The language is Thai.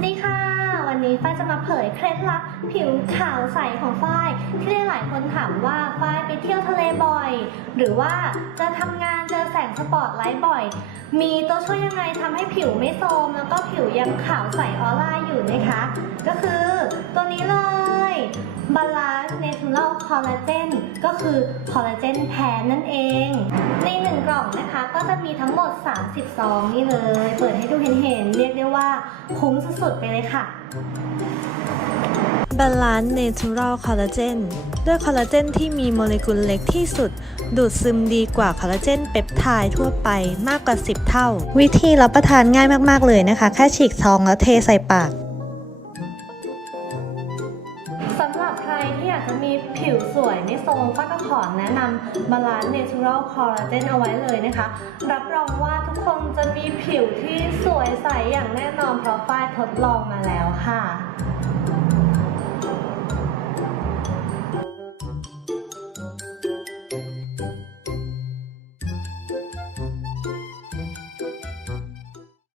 วัสดีค่ะ วันนี้ฝ้ายจะมาเผยเคล็ดลับผิวขาวใสของฝ้าย ที่หลายคนถามว่าฝ้ายไปเที่ยวทะเลบ่อย หรือว่าจะทำงานเจอแสงสปอตไลท์บ่อย มีตัวช่วยยังไงทำให้ผิวไม่โทรมแล้วก็ผิวยังขาวใสออร่าอยู่นะคะ ก็คือตัวนี้เลย Balance Natural Collagen ก็คือคอลลาเจนแพนนั่นเอง ในหนึ่งกล่องนะคะก็จะมีทั้งหมด 30ซองนี่เลย เปิดให้ดูเห็นๆเรียกได้ว่าคุ้มสุดๆไปเลยค่ะ Balance Natural Collagen ด้วยคอลลาเจนที่มีโมเลกุลเล็กที่สุด ดูดซึมดีกว่าคอลลาเจนเปปไทด์ทั่วไปมากกว่า 10 เท่า วิธีรับประทานง่ายมาก ๆ เลยนะคะ แค่ฉีกซองแล้วเทใส่ปาก สำหรับใครที่อยากจะมีผิวสวยไม่ทรงก็ต้องขอแนะนำบาลานซ์เนเชอรัลคอลลาเจนเอาไว้เลยนะคะ รับรองว่าทุกคนจะมีผิวที่สวยใสอย่างแน่นอนเพราะฝ้ายทดลองมาแล้วค่ะ